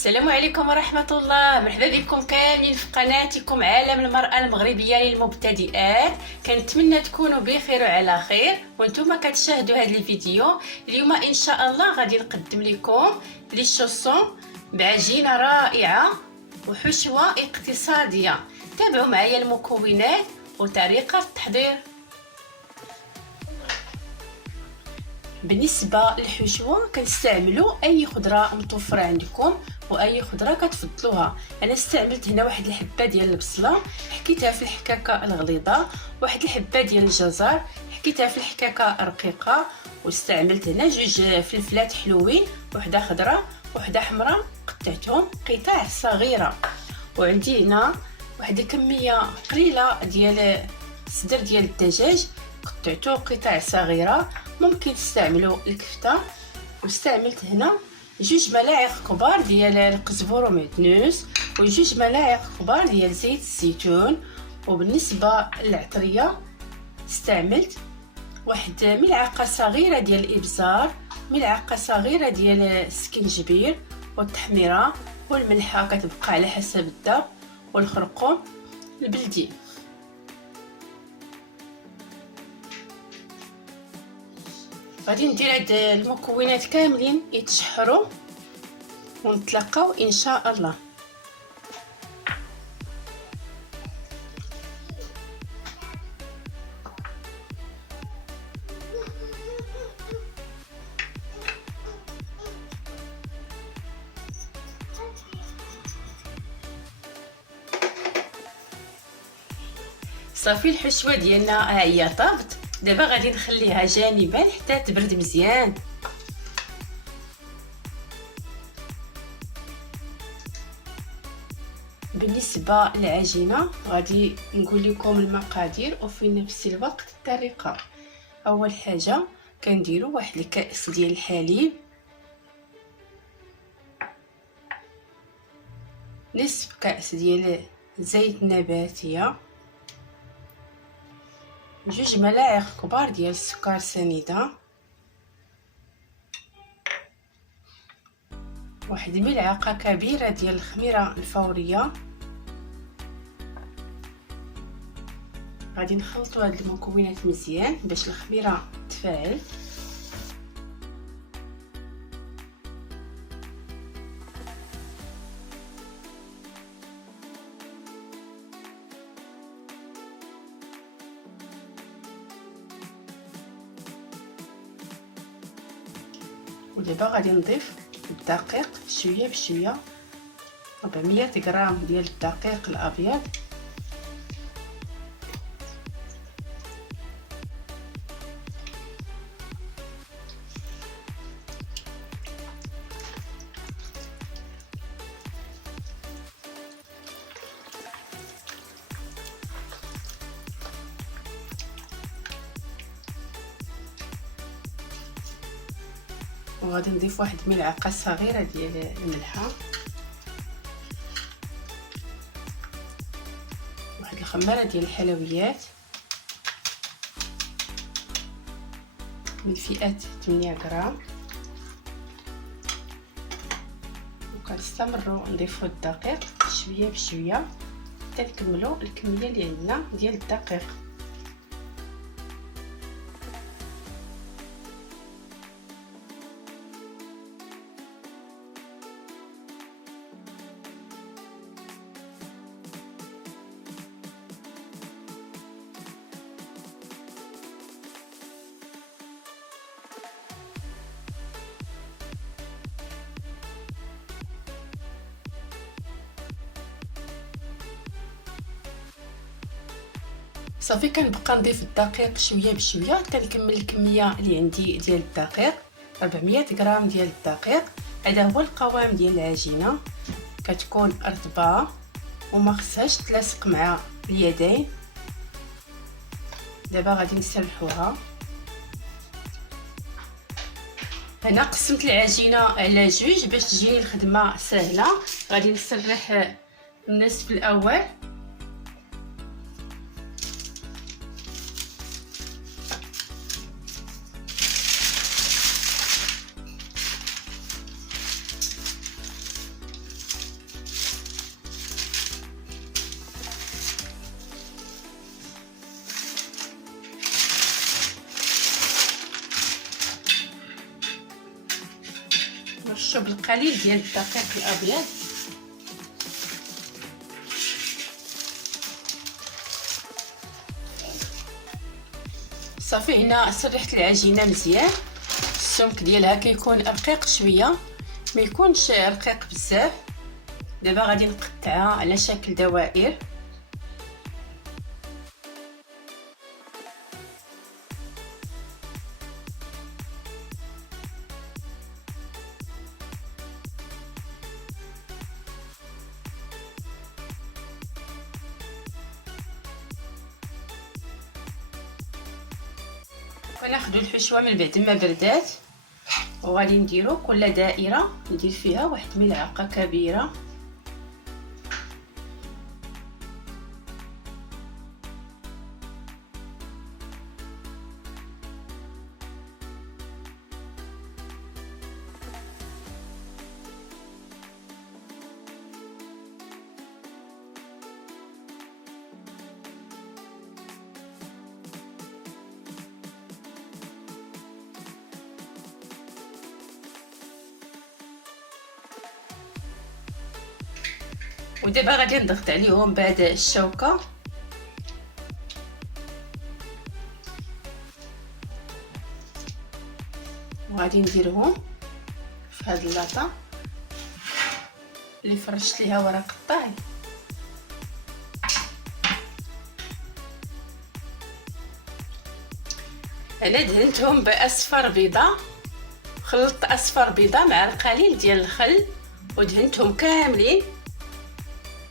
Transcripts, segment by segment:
السلام عليكم ورحمة الله. مرحبا بكم كاملين في قناتكم عالم المرأة المغربية للمبتدئات. كنتمنى تكونوا بخير وعلى خير وانتم كتشاهدوا هذا الفيديو. اليوم ان شاء الله غادي نقدم لكم لي شوسون بعجينة رائعة وحشوة اقتصادية. تابعوا معايا المكونات وطريقة التحضير. بالنسبه للحشوه كنستعملوا اي خضره متوفره عندكم واي خضره كتفضلوها. انا استعملت هنا واحد الحبه ديال البصله حكيتها في الحكاكه الغليظه، واحد الحبه ديال الجزر حكيتها في الحكاكه الرقيقه، واستعملت هنا جوج فلفلات حلوين، وحده خضراء وحده حمراء قطعتهم قطع صغيره. وعندي هنا واحد الكميه قليله ديال الصدر ديال الدجاج قطعته قطع صغيره. ممكن تستعملوا الكفته. واستعملت هنا جوج ملاعق كبار ديال القزبر ومعدنوس وجوج ملاعق كبار ديال زيت الزيتون. وبالنسبه للعطريه استعملت واحد ملعقه صغيره ديال الابزار، ملعقه صغيره ديال السكنجبير والتحميره والملحه كتبقى على حسب الذوق، والخرقوم البلدي. غادي ندير هاد المكونات كاملين يتشحروا ونتلاقاو ان شاء الله. صافي الحشوه ديالنا ها هي طابت. دابا غادي نخليها جانبا حتى تبرد مزيان. بالنسبه للعجينه غادي نقول لكم المقادير وفي نفس الوقت الطريقه. اول حاجه كنديروا واحد الكاس ديال الحليب، نصف كاس ديال زيت نباتيه، جوج ملاعق كبار ديال السكر سنيده، واحد ملعقه كبيره ديال الخميره الفوريه. غادي نخلطوا هاد المكونات مزيان باش الخميره تفاعل. ودابا غادي نضيف الدقيق شويه بشويه، 400 غرام ديال الدقيق الابيض، وغادي نضيف واحد ملعقه صغيره ديال الملحه، واحد الخماره ديال الحلويات من فئه 8 غرام، وكنستمروا نضيفوا الدقيق شويه بشويه حتى نكملوا الكميه اللي عندنا ديال الدقيق. صافي كنبقى نضيف الدقيق شويه بشويه حتى نكمل الكميه اللي عندي ديال الدقيق، 400 غرام ديال الدقيق. هذا هو القوام ديال العجينه، كتكون رطبه وما خصهاش تلاصق مع اليدين. دابا غادي نسرحوها. هنا قسمت العجينه على جوج باش تجيني الخدمه سهله. غادي نسرح النصف الاول نرشو بالقليل ديال الدقيق الابيض. صافي هنا سرحت العجينه مزيان. السمك ديالها كيكون رقيق شويه، ما يكونش رقيق بزاف. دابا غادي نقطعها على شكل دوائر. وناخذ الحشوه من بعد ما بردات، وغادي نديرو كل دائره ندير فيها واحد ملعقه كبيره. ودابا غادي نضغط عليهم بهاد الشوكه، وغادي نديرهم في هاد اللاطه اللي فرشت ليها ورق الطهي. انا دهنتهم باصفر بيضه، خلطت اصفر بيضه مع القليل ديال الخل ودهنتهم كاملين.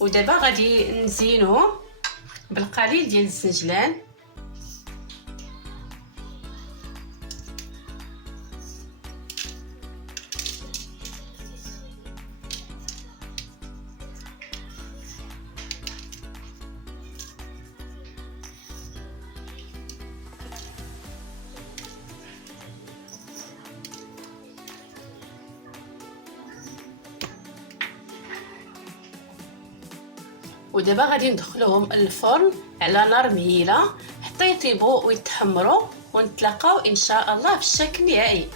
ودابا غادي نزينهم بالقليل ديال الزنجلان. ودابا غادي ندخلوهم الفرن على نار مهيله حتى يطيبوا ويتحمروا، ونتلاقاو ان شاء الله في الشكل النهائي.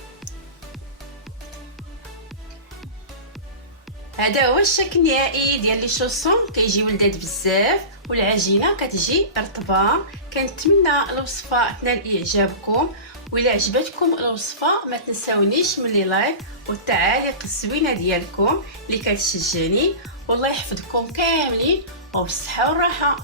هذا هو الشكل النهائي ديال لي شوسون، كيجيو لذاذ بزاف والعجينه كتجي رطبه. كنتمنى الوصفه تنال اعجابكم، وإلا عجبتكم الوصفه ما تنساونيش من لي لايك والتعاليق الزوينه ديالكم اللي كتشجعني. والله يحفظكم كاملين وبالصحه والراحه.